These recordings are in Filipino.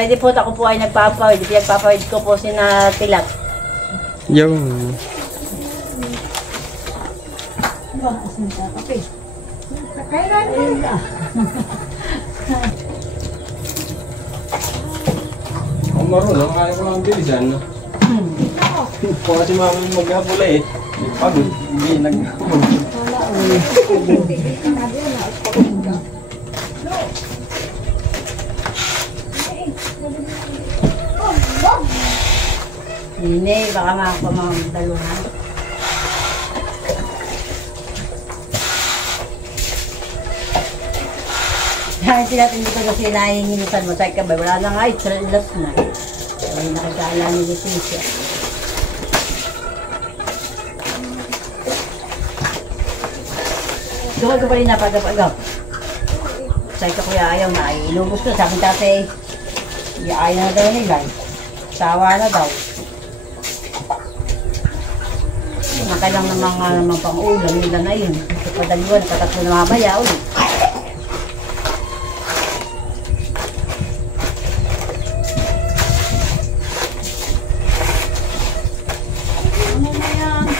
By default ako po ay nagpapawid. Pinagpapawid ko po sinatilat. Yung... Ang marunong, kaya ko lang bilisan. Kung kasi mami maghapula eh. Pagod, hindi naghapula. Hindi, baka makapamagdaluhan. Dahil tinatin dito kasi nahihinisan mo, sa'yo ka ba? Wala na nga, ilas na. Ay, nakagala ni Leticia. Doon ko pa rin napagap-agap. Sa'yo ka kuya ayaw na, ay inubos ko. Sabi tatay, ayaw na daw nila. Sawa na daw. Nakailang naman pang-ulam, nila na yun. Padaliwan, katatlo na mamaya ulit.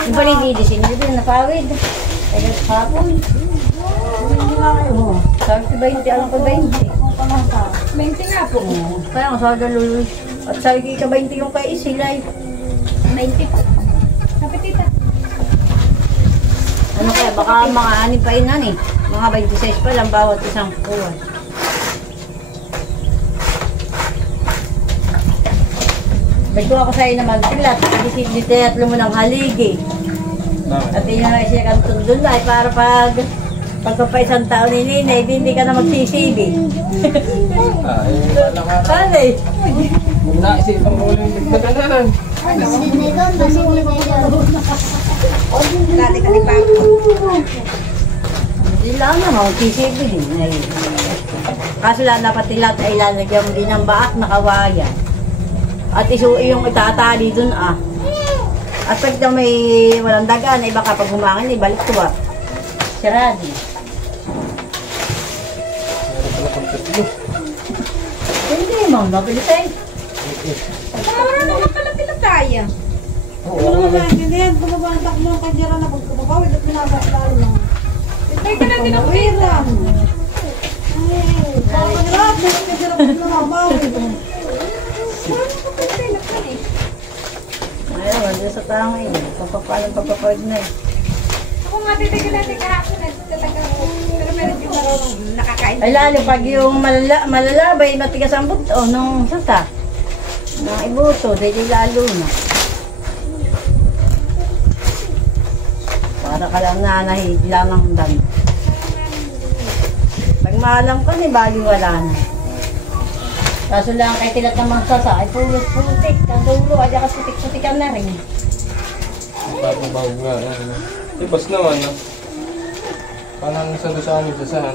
Yung pa rin didisin, hindi din napawid. Kaya hapon. Sabi ko 20, alam ko 20. 20 nga po. Kaya nga sabi ka lulu. At sabi ka 20 yung kay Isilay. 20 po. Sabi tita. Ano kaya, baka mga anim pa inan eh. Mga 26 pa lang bawat isang kuwan. Bagto ako sa'yo naman tilat. Kasi mo ng haligi. At yun na siya kang tundun na para pagpapaisang taon ni Ninay, hindi ka na magsisibi. Paano eh? Huwag naisipan mo ulit yung dagdagan. Dati ka ni Papa. Hindi lang naman, magsisibi din. Kaso lang dapat tilat ay lalagyan mo din ng baak na kawayan. At yung itatali dun ah. At pag may walang dagaan, ay baka pag humangin, ibalik ko ba? Saradi. Hindi mo, mabilisay. Parang naman pala pinataya. Wala mo ba, hindi yan, bumabantak mo ang kanyara na pagkabawid at pinabaklaan mo. Itay ka natin ang pira. Baka nila, ang kanyara pag nabawid. Ayun, wala sa tao eh. Papapawid na eh. Ako nga titigil natin kahapon na talagang pero meron yung nakakain. Ay lalo pag yung malalabay, matigas ang buto nung sata. Nung ibuto, dahil lalo na. Para ka lang nanahid lang ng dami. Pag maalam ka, ni bali wala na. Kaso lang kay tilat ng mga sasa, ay putik, ang dulo, ay ka sutik-sutikan na rin. Papabawag nga. Ibas naman no? Parang sa amin sa saan.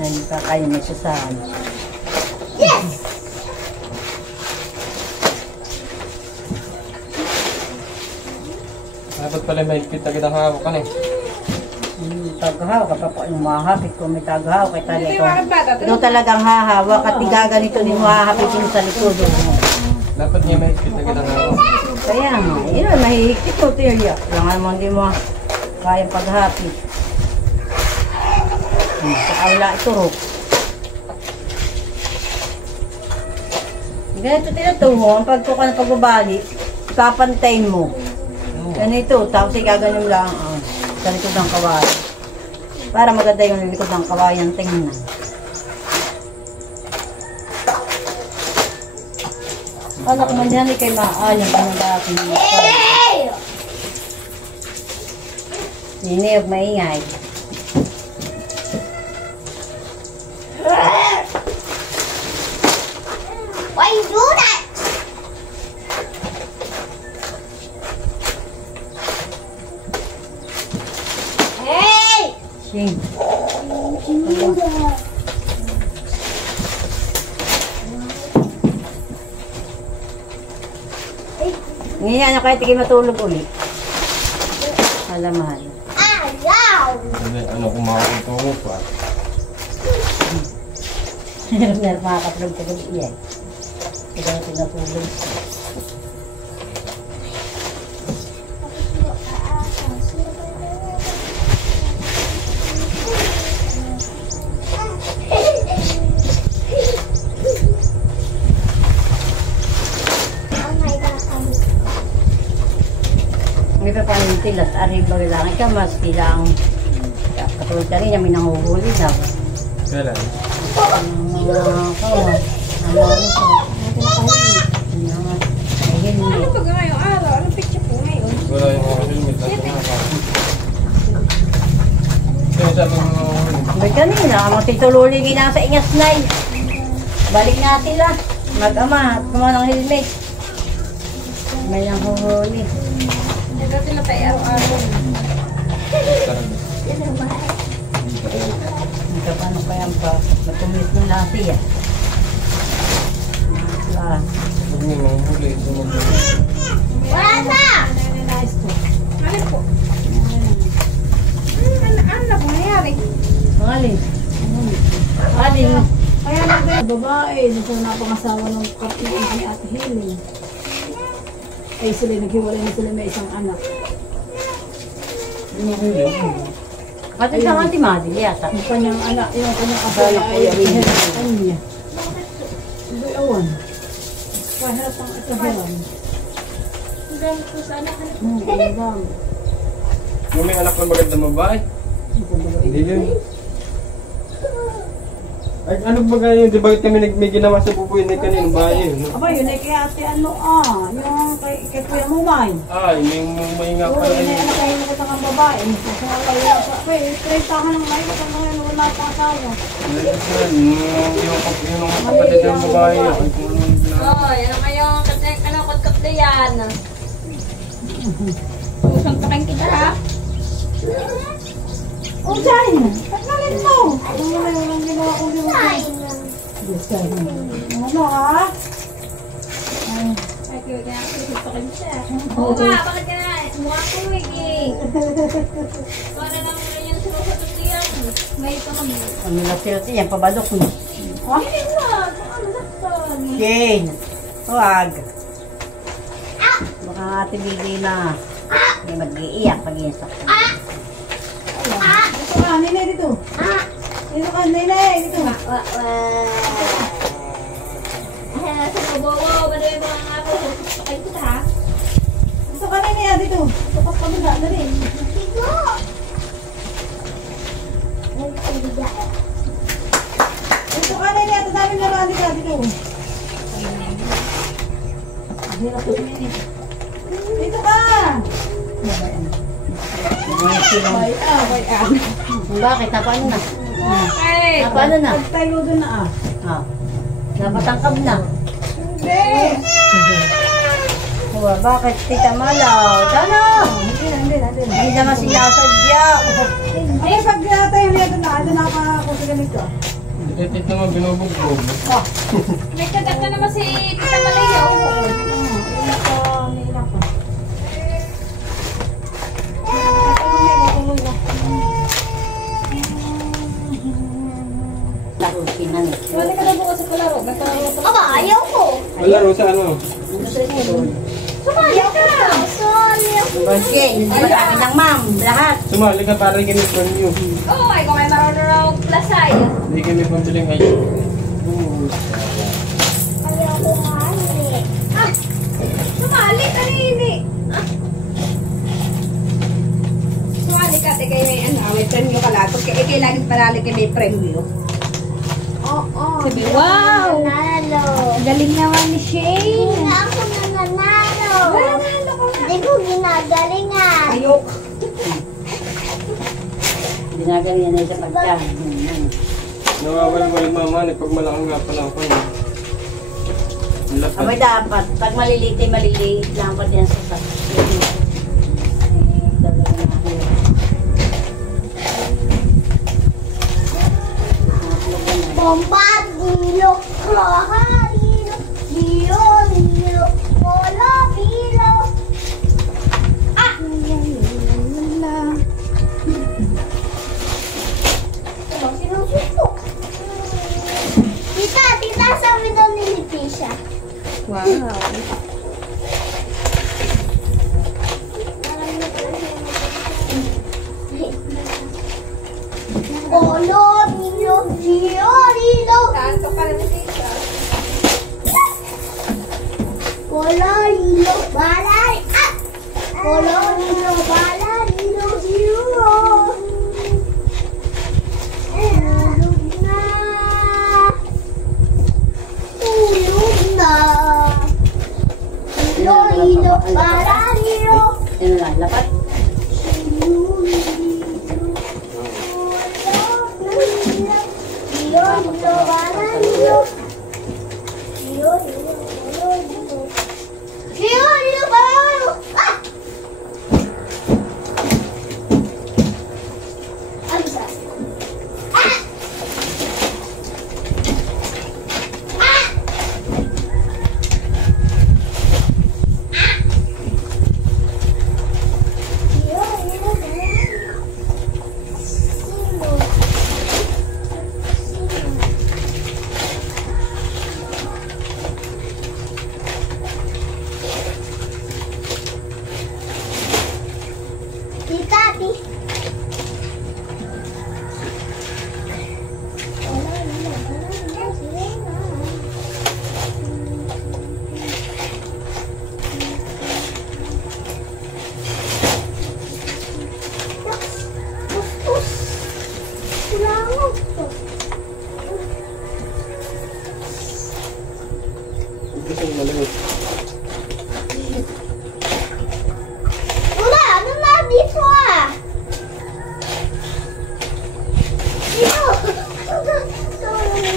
Yan pa kayo nagsasahan. Yes! Dapat pala may higpit agad ang hawak ka na eh. Tagahaw ka pa po yung mahapit ko may tagahaw kay talaga Hindi ko. mga bata. Ito talagang hahawak at gaganito din mahapit yung sa likod mo. Dapat niya may higpit agad ang hawak. Kaya nga, yun ang mahihigpit mo, Tirya. Kailangan mo hindi mo kayang paghapit. Sa aula ito, Rok. Ganito tinutuho, ang pagkuka ng pagbabalik, papantayin mo. Ganito, tapos igaganong lang sa likod ng kawayan. Para maganda yung likod ng kawayan tingnan. Kala ko man yan, ikay maaayon ka ng dati ng kawayan. Hindi, huwag maingay. Why you do that? Hey! Sing. Ngayon na kahit ikay matulog ulit. Alamahan. Ayaw! Ano kung makakutungo pa. Meron makakatlog sa gabi yan. Ito na pinatulog. May papanintil at arriba lang ka, mas kilang katulad ka rin, may nanguhuli na. Kailan? Ano ba ngayong araw? Anong picture po ngayon? Wala yung mga helmet na Kaya sabi mo, May kanina, matitululi na sa ingas na balik na sila. Mag-ama, at kumain ng helmet. May nanguhuli. Ito sila tayo araw-araw. Hindi ka paano pa yan pa. Natumit ng lasi yan. huwag niyo mga huli. Wala na! Ano po? Ano na po nangyari? Alin? Alin? Kaya lang babae, dito na pangasawa ng kapatid ni Ate Helen. Ay sila naghiwalay na sila, may isang anak. At isang antimadi yata. Yung kanyang anak, yung kanyang kapatid ay hinahan niya. Hindi awan. Kahirap ang ikahiram. Ang dami po sa anak. Ang dami. Yung may anak na magandang babae? Hindi yun. Ay, ano ba ganyan? Di ba kami may ginawa sa bubuhay na kaninong bahay yun? Aba, yun ay kay ate yung kay Kuya Mumay. Ay, may nga Oo, pala yun ay yun. anak kayo nakita ng babae. Kasi nga kayo, trentahan ng layo, kung ngayon wala pa asawa. Yung mga kapatid ng babae yun. Ay, kung ano yung ginawa. Oo, yan ang kayong kanakot-kap na yan. Pusang kaking kita ha? Oh, Jai! Tagalin mo! Ano na yun ang ginawa kong ginawa? Yes, Jai. Ano, ha? Ay, kaya kinakakin siya. Oo nga, bakit ka na? Mukha ko wigi. Kung ano lang yung sinusatot niya. May ito kami. Ang nilasilat yan, pabalok mo. Hindi mo. Ano saktan? Jane! Huwag! Baka ate bigay na. May mag-iiyak pag-iiyak. Dito ka, Nene, dito. Dito ka, Nene, dito. Sa bobo, bado yung mga ako. Sakay kita ha? Dito ka, Nene, dito. Dito ka, pabila, dali. Dito ka, Nene, at daming laruan ka, dito. Hirap ko, Nene. Dito ka! Bay, bay, Bakit? Napaano na? Ay! Napaano na? Pagtayo doon na, Ah. Napatangkab na. Hindi! Huwa, bakit? Tita Malaw. Tano! Hindi. Hindi naman sinasadya. Ay, pag tayo niya doon na pa ako sa ganito. Titit naman binubugbog. May kagat na naman si Tita Malayo. Tarusin na niya. Pwede ka na bukas sa palaro. May palaro pa. Aba, ayaw ko. Malaro sa ano? Sumali ka. Sige, hindi marami ng ma'am. Lahat. Sumali ka para kami from you. Oo, ay kung may marunong plasay. Hindi kami pambiling ngayon. Ayaw ko nga. Ah, sumali ka rin. Sumali ka. Teka yung may premyo ka lang. Pagka laging panalo kayo may premyo. Sabi, wow! Nanalo. Galing naman ni Shane. Hindi ako nananalo. Nanalo ko nga. Hindi ko ginagalingan. Ayok. Ginagaling na sa pagka. Nawawal-wal mama, nagpagmalakang nga pala ako. Abay dapat, pag maliliit lang pa din sa sakit. Bombardilo, kroharilo, liolilo, kolabilo. Ah! Sinusupok. Kolo, lilo, bala, lilo, zero. Tulog na. Tulog na. Lilo, lilo, bala, lilo. Yan na, lapat. Wala, ano na dito ah?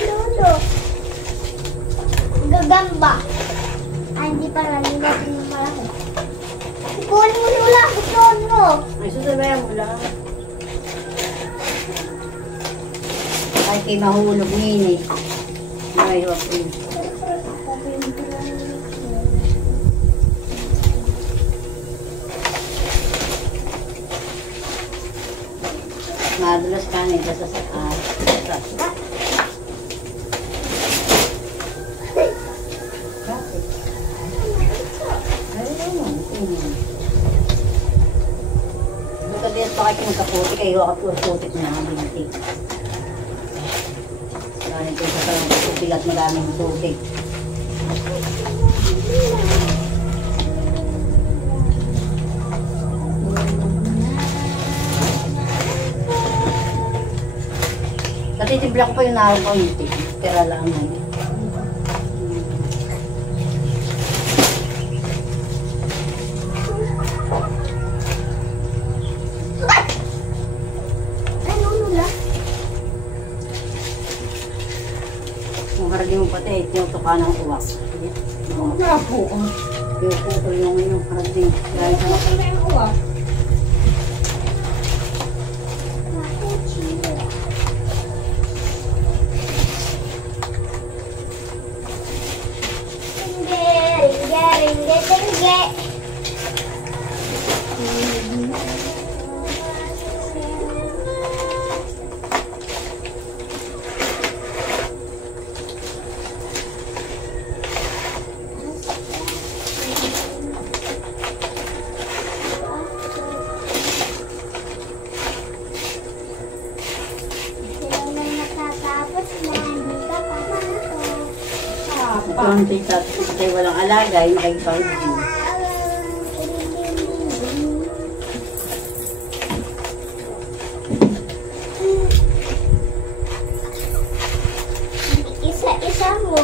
Lolo. Gagamba. Hindi pa nalinatin yung malaki. Kukunin mo lula. Kukunin mo. Ay, susabayan mo lang. Ay, kay mahulog nini. Ay, wag ko yun. Madulas ka nito sa saan. Magkabiyat pa kayo magkaputi kayo ako putik na ang binti. Ganit ko sa kalang pilat maraming putik. Natitibla ko pa yung narong kaunti. Tira lang na yun. Kung haragin mo pati, tinutuka ng uwak. Wala po. Yung putol yung haragin. Dahil sa Wala yung uwak. Ang tita, patay walang alaga, ay makikipag-ibig. Isa-isa mo.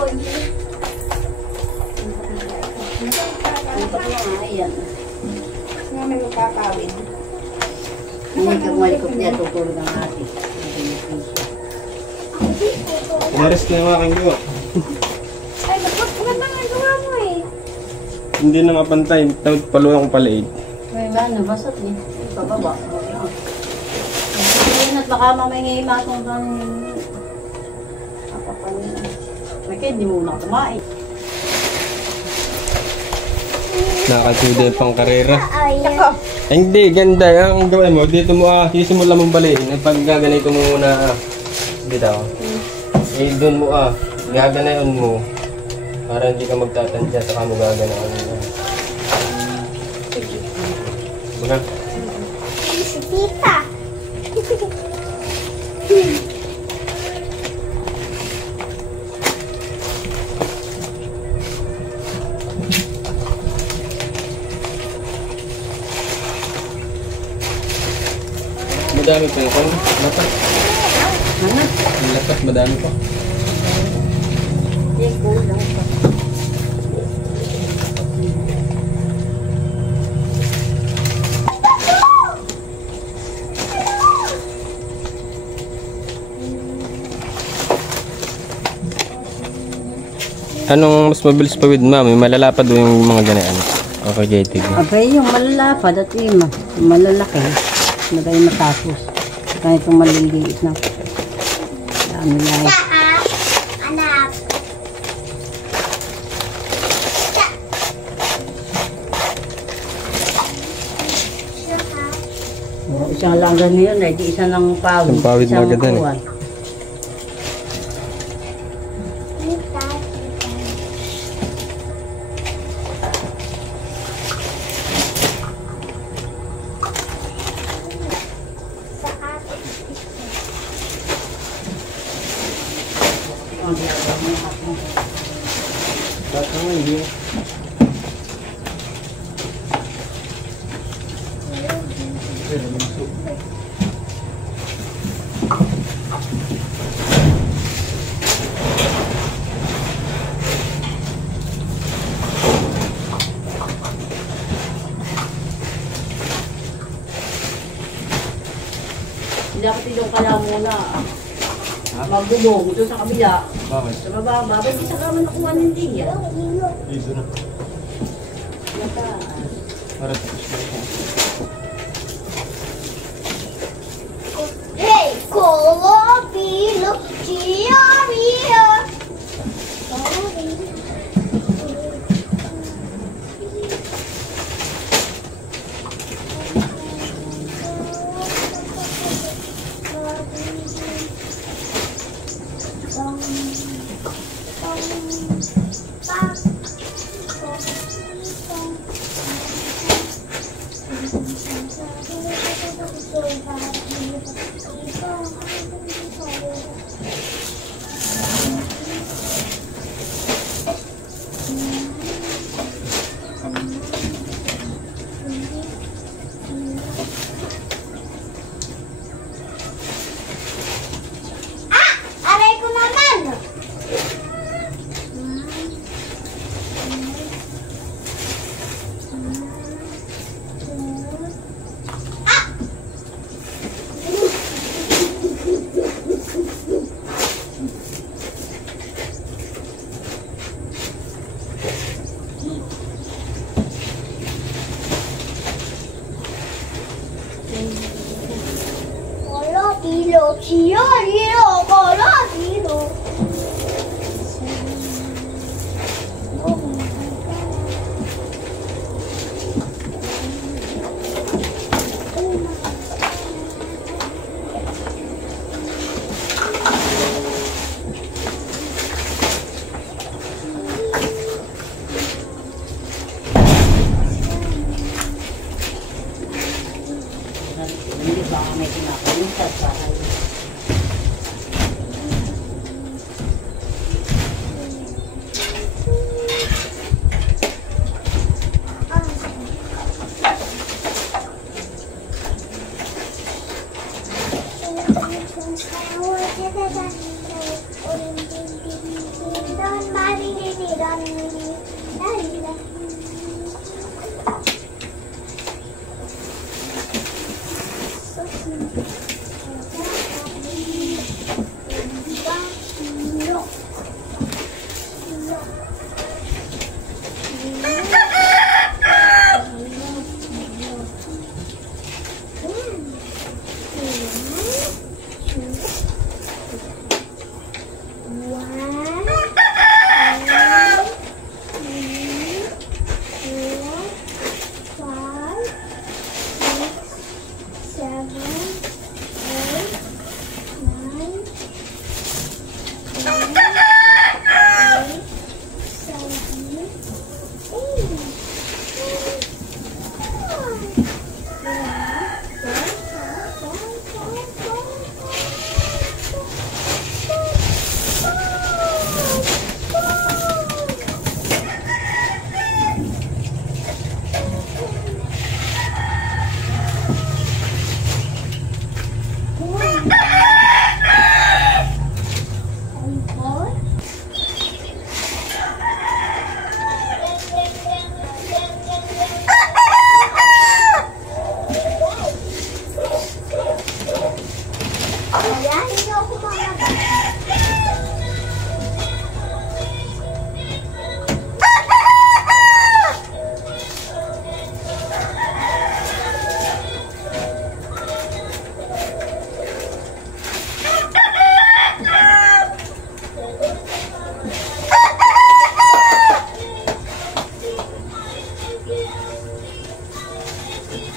Ang pagkakang ayan. Nga may magpapawid. Hindi ka malikot niya, tutulog ang ate. Umaris na yung aking gawa. Ay, dapat maganda nga gawa mo eh. Hindi na mapantay. Tawid paluwa kong palaid. Ano, basot eh. Pababa. Ayun at baka mamay matong kang... May kaya hindi muna kumain. Nakatuloy pang karera. Ay, Hindi, ganda. Ang gawin mo, dito mo sisimula mong baliin. Pag gaganito mo muna dito. Doon mo gaganayon mo. Para hindi ka magtatansya, saka mo gaganayon mo. Baga? si tita. madami pa yung kon. Lapat. Ano? Yung lapat, madami pa. Hindi, kulang pa. Anong mas mabilis pawid, ma'am? Yung malalapad o yung mga ganyan? Okay, JT. Abay, yung malalapad at ima. Yung malalaki. Magaling matapos. Kaya itong maliliit na. Dami lang. Anak. Isang langgan yun, di isa ng pawid. Isang pawid na agad yan, eh. kuwan. Dapat ilong ka lang muna. Magbubong doon sa kabila. Bakit? Sa baba, ba't isa ka man nakuha ng diya? Dito na. Para Hey, Colo, Pilo, Chia, Mia. Aray ko naman! Colo, Pilo, Chia, Mia, Colo, Pilo. Hindi ba may kinakalutat sa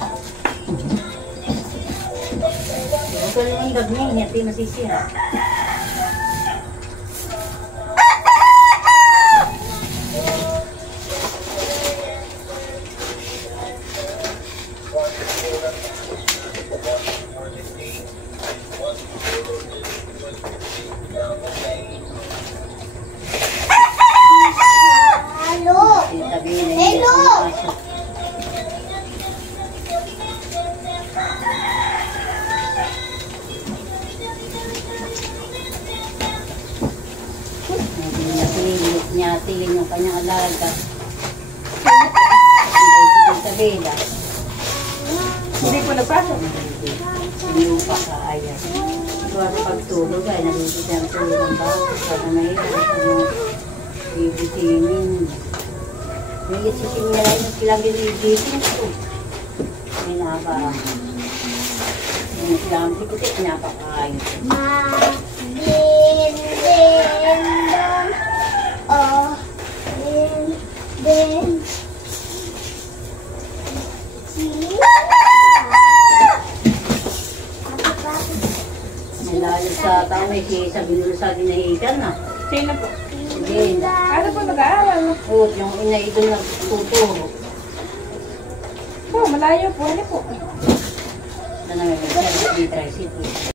Ito lang ang dagmay, hindi masisira. Halo. Hello. Niya tingin yung kanyang alaga. Sa beda. Hindi po nagpasok. Hindi mo pa kaya. Ito sa pagtulog ay nalulog ang tulog ng bawat. Para mahirap yung bibitinin. May isisin niya lang yung silang binibitin ko. May naka. Yung silang pikutik, napakaayos. Din don. Oh, din. Nilalit sa tao may sa binulo sa dinahigan na. Sino po? Sige. Ano po nag-aaral? Oo, yung ina ito nagtuturo. Po, malayo po. Ano po? Na naman, may tricycle.